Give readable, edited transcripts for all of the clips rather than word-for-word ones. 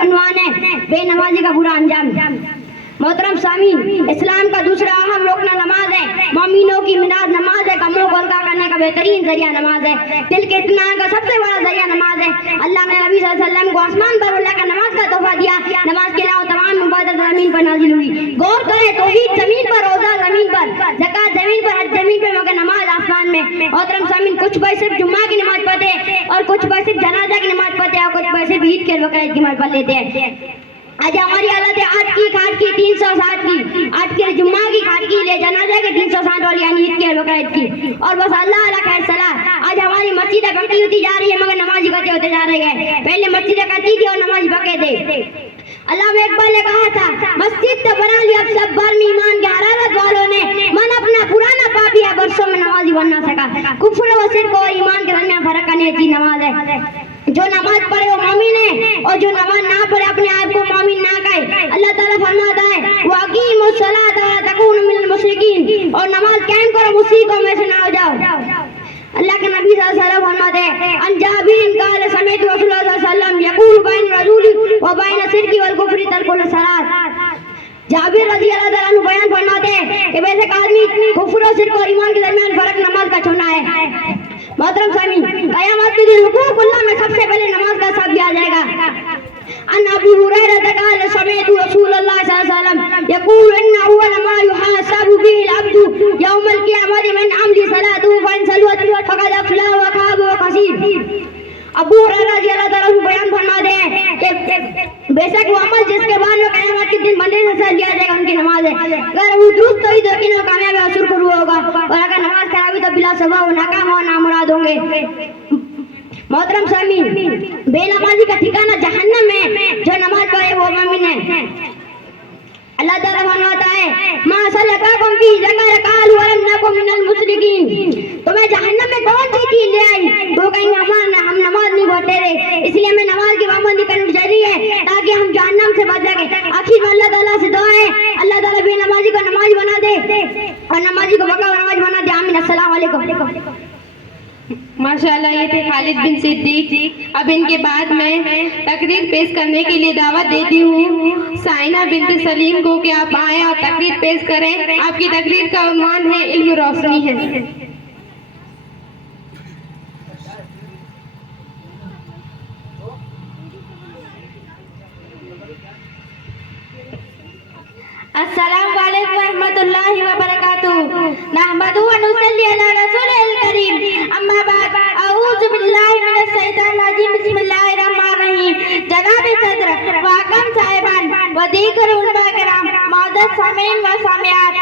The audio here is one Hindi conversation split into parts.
अनवान है बेनमाजी का बुरा अंजाम। मोहतरम सामीन, इस्लाम का दूसरा अहम रुकन नमाज है। मोमिनों की मिनाद नमाज है। गमों को हल्का करने का बेहतरीन जरिया नमाज है। दिल के इत्मीनान का सबसे बड़ा जरिया नमाज है। अल्लाह ने नबी सल्लल्लाहु अलैहि वसल्लम को आसमान पर अल्लाह का नमाज का तोहफा दिया। नमाज के अलावा तमाम इबादत जमीन पर नाजिल हुई। गौर करें, तौहीद जमीन पर, रोजा जमीन पर, ज़कात जमीन पर, हज जमीन पर, मगर नमाज आसमान में। मोहतरम सामीन, कुछ भाई सिर्फ जुम्मा की नमाज पढ़ते हैं और कुछ भाई सिर्फ जनाजा की नमाज पढ़ते हैं और कुछ भाई सिर्फ ईद के बकरीद की नमाज पढ़ लेते हैं। आज हमारी हालत है आठ की खाट की 360 की, आठ के जुम्मा की खाट की ले जनाजा के 360 वाली यानी ईद के बकरीद की, और बस अल्लाह अल्लाह खैर सलाह। आज हमारी मस्जिदें बंकी होती जा रही है मगर नमाजी कटे होते जा रही है। पहले मस्जिदें कटी थी और नमाज बके थे। अल्लाह में इकबाल ने कहा था, मस्जिद तो बना ली अब सब बार में ईमान के हरारत वालों ने, मन अपना पुराना पापी है बरसों में नमाजी बन ना सका। कुफ्र व शिर्क और ईमान के दरमियान फर्क करने की नमाज है। जो नमाज पढ़े वो मोमिन है और जो नमाज ना पढ़े अपने आप को मोमिन ना कहे। अल्लाह ताला फरमाता है, वअकीमुस सलाता व तकूनु मिनल मुशरिकीन, और नमाज कायम करो मुशरिकों में से ना हो जाओ। अल्लाह के नबी सल्लल्लाहु अलैहि वसल्लम फरमाते हैं, अन जाबिर क़ाल समिअतु रसूलुल्लाह सल्लल्लाहु अलैहि वसल्लम यक़ूलु बैन रजूली व बैन सिरकी वल कुफ्री तर्कुल सलात। जाबिर रज़ी अल्लाह ताला अन्हु बयान फरमाते हैं कि वैसे आदमी कुफ्र और शिर्क और ईमान के दरमियान फर्क नमाज का छोड़ना है। मोहतरम सामीन, क़यामत के दिन हुकूकुल्लाह में सबसे पहले नमाज का हिसाब दिया जाएगा। अन अबू हुरैरा क़ाल समिअतु रसूलुल्लाह सल्लल्लाहु अलैहि वसल्लम यक़ूलु इन्ना अव्वल मा युहासबु बिहिल अब्दु यौमल क़ियामति मिन अमली सलातुहु फइन सलवत फक़द अफ़लह व ख़ाब व ख़सीर। अबू हुरैरा रज़ी अल्लाह ताला अन्हु बयान फरमाते हैं कि बेशक वो अमल जिसके बाद में क़यामत के दिन बंदे से सर लिया जाएगा उनकी नमाज है। अगर वो दुरुस्त हुई तो यकीनन कामयाब और सुरखरू होगा, और अगर नमाज खराब हुई तो बिला सबब वो नाकाम और नामुराद होंगे। मोहतरम सामीन, बेनमाजी का ठिकाना जहन्नम है। जो नमाज पढ़े वो मोमिन है। अल्लाह ताला फरमाता है, मा सलकाकुम फी सक़र क़ालू अलम नकुम मिनल मुशरिकीन, तुम्हें जहन्नम में कौन सी चीज ले आई? तो कहीं हम नमाज नहीं पढ़ते रहे, इसलिए हमें नमाज की पाबंदी करनी चाहिए ताकि हम जहन्नम से बच सकें। आखिर में अल्लाह ताला से दुआ है, अल्लाह ताला बेनमाजी को नमाज बना दे और नमाजी को बका नमाज बना दे। आमीन। अस्सलाम वालेकुम। माशाअल्लाह, ये थे खालिद बिन सिद्दीक। अब इनके बाद मैं तकरीर पेश करने के लिए दावत देती हूँ साइना बिन्त सलीम को कि आप आए और तकरीर पेश करें। आपकी तकरीर का उन्वान है इल्म रोशनी है। अस्सलामु अलैकुम व रहमतुल्लाहि व बरकातुहू। नहमदुहु व नुसल्ली अला रसूलिल करीम। अम्मा बाद, अऊज़ु बिल्लाहि मिनश शैतानिर रजीम। बिस्मिल्लाहिर रहमानिर रहीम। जनाब सदर वाकम साहिबान व दीगर उलमा किराम, मौजूद सामीन व सामियात,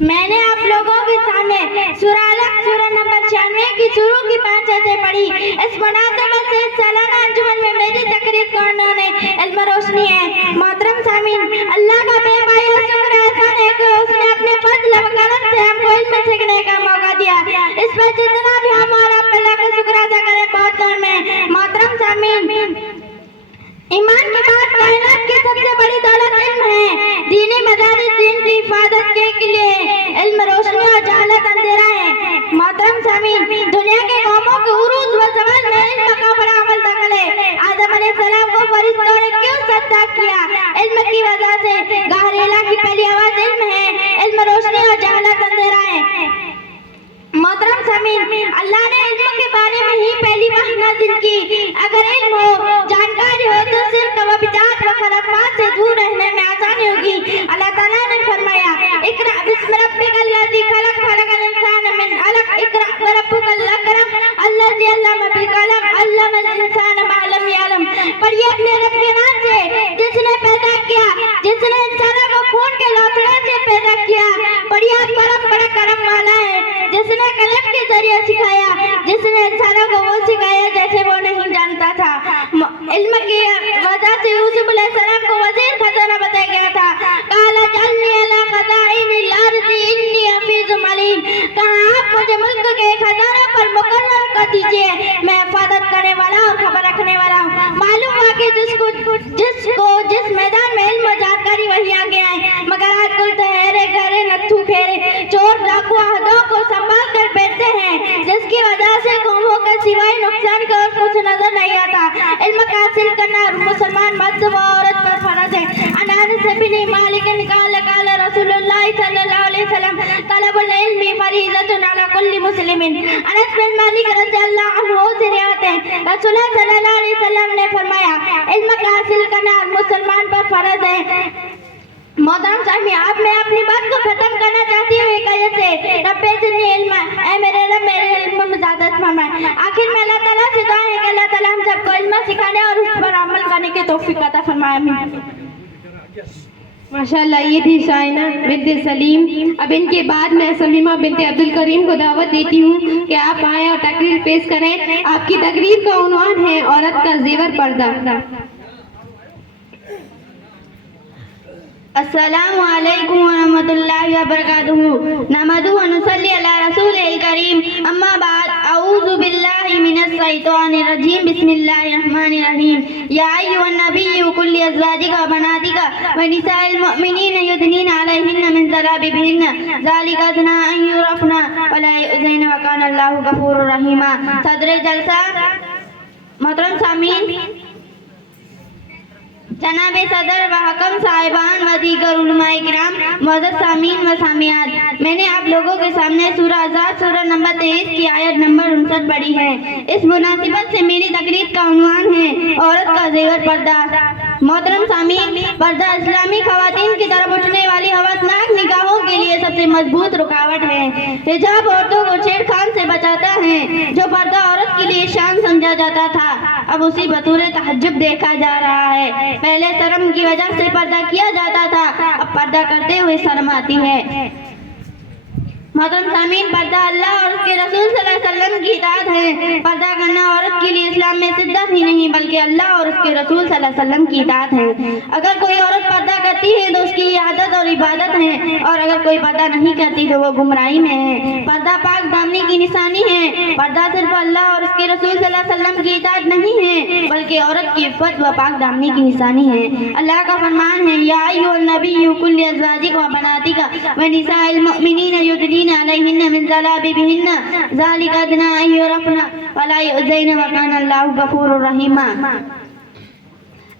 मैंने आप लोगों के सामने सूरह अलक सूरह नंबर 96 की शुरू की 5 आयतें पढ़ी। इस मुनासिबत से सालाना अंजुमन में मेरी तकरीर का उन्होंने इल्म रोशनी है। मोहतरम सामीन, अल्लाह का बेपाया शुक्र एहसान है कि उसने अपने फज़ल व करम से हमको इल्म सीखने का मौका दिया। इस पर जितना भी हम और आप अल्लाह का शुक्र अदा करें बहुत कम है। मोहतरम सामीन, ईमान के बाद कायनात की सबसे बड़ी दौलत इल्म है। दीनी मदारिस दीन की हिफाजत के लिए इल्म रोशनी और जहालत अंधेरा है। मोहतरम सामीन, दुनिया के कौमों के उरूज व ज़वाल में इल्म का बड़ा अमल दखल है। आदम अलैहिस्सलाम को फरिश्तों ने क्यों सजदा किया? इल्म की वजह से। गाहरेला की पहली आवाज इल्म है। इल्म रोशनी और जहालत अंधेरा है। मोहतरम सामीन, अल्लाह ने इल्म के बारे में ही पहली वही नाज़िल की। अगर इल्म हो, जानकारी हो तो शिर्क व बिदअत व खुराफात से दूर रहने में आसानी होगी। अल्लाह ताला ने फरमाया, इक़रा बिस्मि रब्बिकल लज़ी खलक़ खलक़ल इंसान मिन अलक़ इक़रा व रब्बुकल अकरम अल्लज़ी अल्लम बिल कलम अल्लमल इंसान मा लम यअलम। पढ़िए अपने रब के नाम से जिसने पैदा किया, जिसने इंसानों को खून के लौथड़े से पैदा किया। पढ़िए आपका रब बड़ा करम वाला है, जिसने कलम के जरिए सिखाया, जिसने इंसानों को वो सिखाया जैसे वो नहीं जानता था। इल्म की वजह से यूसुफ अलैहिस्सलाम को वजीर खजाना बताया गया था। काला जल्ली अला खज़ाइनिल अर्ज़ि इन्नी हफ़ीज़ुम अलीम। कहा आप मुझे मुल्क के खजानों पर मुकर्रर कर दीजिए, मैं हिफाजत करने वाला और खबर रखने वाला हूँ। मालूम हुआ कि जिस मैदान में इल्म जानकारी वही आगे आए, मगर आजकल तो हेरे गहरे नत्थु सल्लल्लाहु अलैहि वसल्लम तलबुल इल्मी फरीज़तुन अला कुल्ली मुस्लिमिन। अनस बिन मालिक रज़ियल्लाहु अन्हु से रिवायत है, रसूलुल्लाह सल्लल्लाहु अलैहि वसल्लम ने फरमाया, इल्म का हासिल करना मुसलमान पर फर्ज है। मोहतरम साहब, आप मैं अपनी बात को खत्म करना चाहती हूँ एक आयत से, रब्बे ज़िदनी इल्मा, ऐ मेरे रब मेरे इल्म में ज़्यादा फरमाए। आखिर में अल्लाह ताला से दुआ है कि अल्लाह ताला हम सबको इल्म सिखाने और उस पर अमल करने की तौफीक अता फरमाए। आमीन। माशाल्लाह, ये थी शाइना बिनते सलीम। अब इनके बाद मैं समीमा बिनते अब्दुल करीम को दावत देती हूँ कि आप आए और तकरीर पेश करें। आपकी तकरीर का उन्वान है औरत का जेवर पर्दा। अस्सलामु अलैकुम व रहमतुल्लाहि व बरकातुहू। नहमदुहु व नुसल्ली अला रसूलिल करीम। अम्मा बाद, अऊज़ु बिल्लाहि मिनश शैतानिर रजीम। बिस्मिल्लाहिर रहमानिर रहीम। या अय्युहन नबिय्यु कुल लिअज़वाजिका व बनातिका व निसाइल मुअ्मिनीना युदनीना अलैहिन्ना मिन जलाबिबिहिन्ना ज़ालिका अदना अन युरफ़ना व ला युज़ैना व काना अल्लाहु गफूरुर रहीमा। सदर जलसा मोहतरम सामीन, जनाबे सदर व हकम साहिबान व दीगर उलमाए किराम, मुअज़्ज़ज़ सामीन व सामियात, मैंने आप लोगों के सामने सूरह अहज़ाब सूरह नंबर 23 की आयत नंबर 59 पढ़ी है। इस मुनासिबत से मेरी तकरीर का उन्वान है औरत का जेवर पर्दा। मोहतरम सामीन, पर्दा इस्लामी खवातीन की तरफ उठने वाली हवसनाक निगाहों के लिए सबसे मजबूत रुकावट है। हिजाब औरतों को छेड़खान से बचाता है। जो पर्दा औरत के लिए शान समझा जाता था, अब उसी बतूरे तहज्जुब देखा जा रहा है। पहले शर्म की वजह से पर्दा किया जाता था, अब पर्दा करते हुए शर्म आती है। मोहतरम सामीन, पर्दा अल्लाह और उसके रसूल सल्लल्लाहु अलैहि वसल्लम की इताअत है। पर्दा करना औरत के लिए इस्लाम में सिद्दत ही नहीं बल्कि अल्लाह और उसके रसूल सल्लल्लाहु अलैहि वसल्लम की इताअत है। अगर कोई औरत पर्दा करती है तो उसकी आदत और इबादत है, और अगर कोई पर्दा नहीं करती तो वो गुमराही में है। पर्दा पाक दामनी की निशानी है। पर्दा सिर्फ अल्लाह और उसके रसूल सल्लल्लाहु अलैहि वसल्लम की इताअत नहीं है बल्कि औरत की इफ़्फ़त व पाक दामनी की निशानी है। अल्लाह का फरमान है, या अय्युहन नबिय्यु कुल लिअज़वाजिका व बनातिका व निसाइल मुअ्मिनीना युदनीना अलैहिन्ना मिन जलाबिबिहिन्ना ज़ालिका अदना अन युरफ़ना व ला युज़ैना व काना अल्लाहु गफूरुर रहीमा।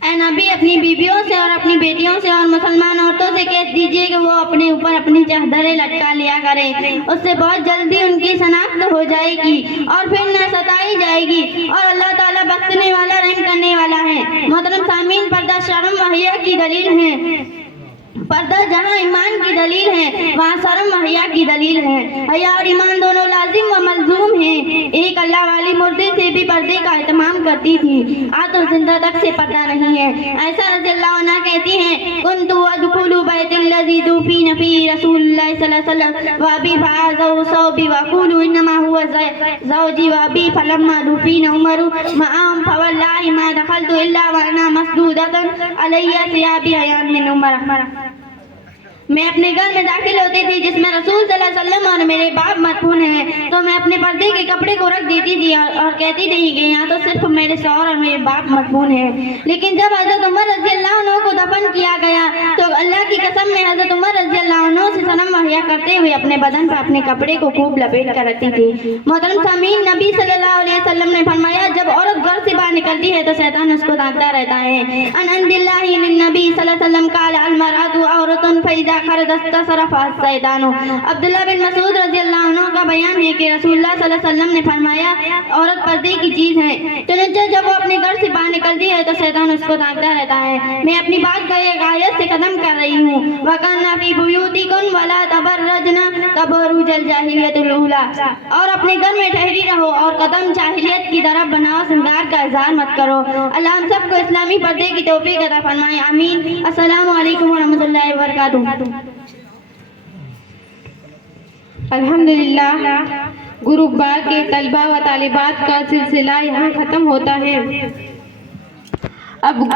ऐ नबी, अपनी बीबियों से और अपनी बेटियों से और मुसलमान औरतों से कह दीजिए कि वो अपने ऊपर अपनी चादरें लटका लिया करें। उससे बहुत जल्दी उनकी शनाख्त हो जाएगी और फिर न सताई जाएगी, और अल्लाह ताला बख्शने वाला रहम करने वाला है। मोहतरम सामीन, पर्दा शर्म व हया की दलील है। पर्दा जहाँ ईमान की दलील है वहाँ शर्म व हया की दलील है। हया और ईमान दोनों लाजिम व मलजूम हैं। एक अल्लाह वाली मुर्दे से भी पर्दे का एहतमाम करती थी, आज तो जिंदा तक से पर्दा नहीं है। ऐसा रज़ियल्लाहु अन्हा कहती हैं, कुन्तु अदखुलु बैतल्लज़ी दुफ़ीन फ़ी रसूलिल्लाहि सल्लल्लाहु अलैहि वसल्लम व अबी फ़अज़ौ सौबी व अक़ूलु इन्नमा हुवा ज़ौजी व अबी फलम्मा दुफ़ीन उमरु मअहुम फ़वल्लाहि मा दख़लतु इल्ला व अना मस्दूदतुन अलैया सियाबी हयान मिन उमर। मैं अपने घर में दाखिल होती थी जिसमें रसूल सल्लल्लाहु अलैहि वसल्लम और मेरे बाप मदफून हैं, तो मैं अपने पर्दे के कपड़े को रख देती थी और कहती थी कि यहाँ तो सिर्फ मेरे शौहर और मेरे बाप मदफून हैं। लेकिन जब हज़रत उमर रज़ियल्लाहु अन्हु को दफन किया गया तो अल्लाह की कसम में हज़रत उमर रज़ियल्लाहु अन्हु से शर्म व हया करते हुए अपने बदन पर अपने कपड़े को खूब लपेट कर रखती थी। मोहतरम सामीन, नबी सल्लल्लाहु अलैहि वसल्लम ने फरमाया, जब औरत घर से बाहर निकलती है तो शैतान उसको ताकता रहता है। अनदिल्लाहि नबी सल्लल्लाहु अलैहि वसल्लम क़ाल अल मरअतु औरतुन फ़इज़ा अब्दुल्लाह बिन मसूद रज़ियल्लाहु अन्हु का बयान है कि रसूलुल्लाह सल्लल्लाहु अलैहि वसल्लम ने फरमाया, औरत पर्दे की चीज है। चुनांचे जब वो अपने घर से बाहर निकलती है तो शैतान उसको ताकता रहता है। मैं अपनी बात को एक आयत से खत्म कर रही हूँ, वक़न्ना फ़ी बुयूतिकुन वला तबर्रजना तबर्रुजल जाहिलियतिल ऊला, और अपने घर में ठहरी रहो और कदम जाहिलियत की तरफ बनाओ, श्रृंगार का इज़हार मत करो। अल्लाह हम सबको इस्लामी पर्दे की तौफीक अता फरमाए। आमीन। अस्सलामु अलैकुम व रहमतुल्लाहि व बरकातुहू। अल्हम्दुलिल्लाह, गुरुबा के तलबा व तालिबात का सिलसिला यहाँ ख़त्म होता है। अब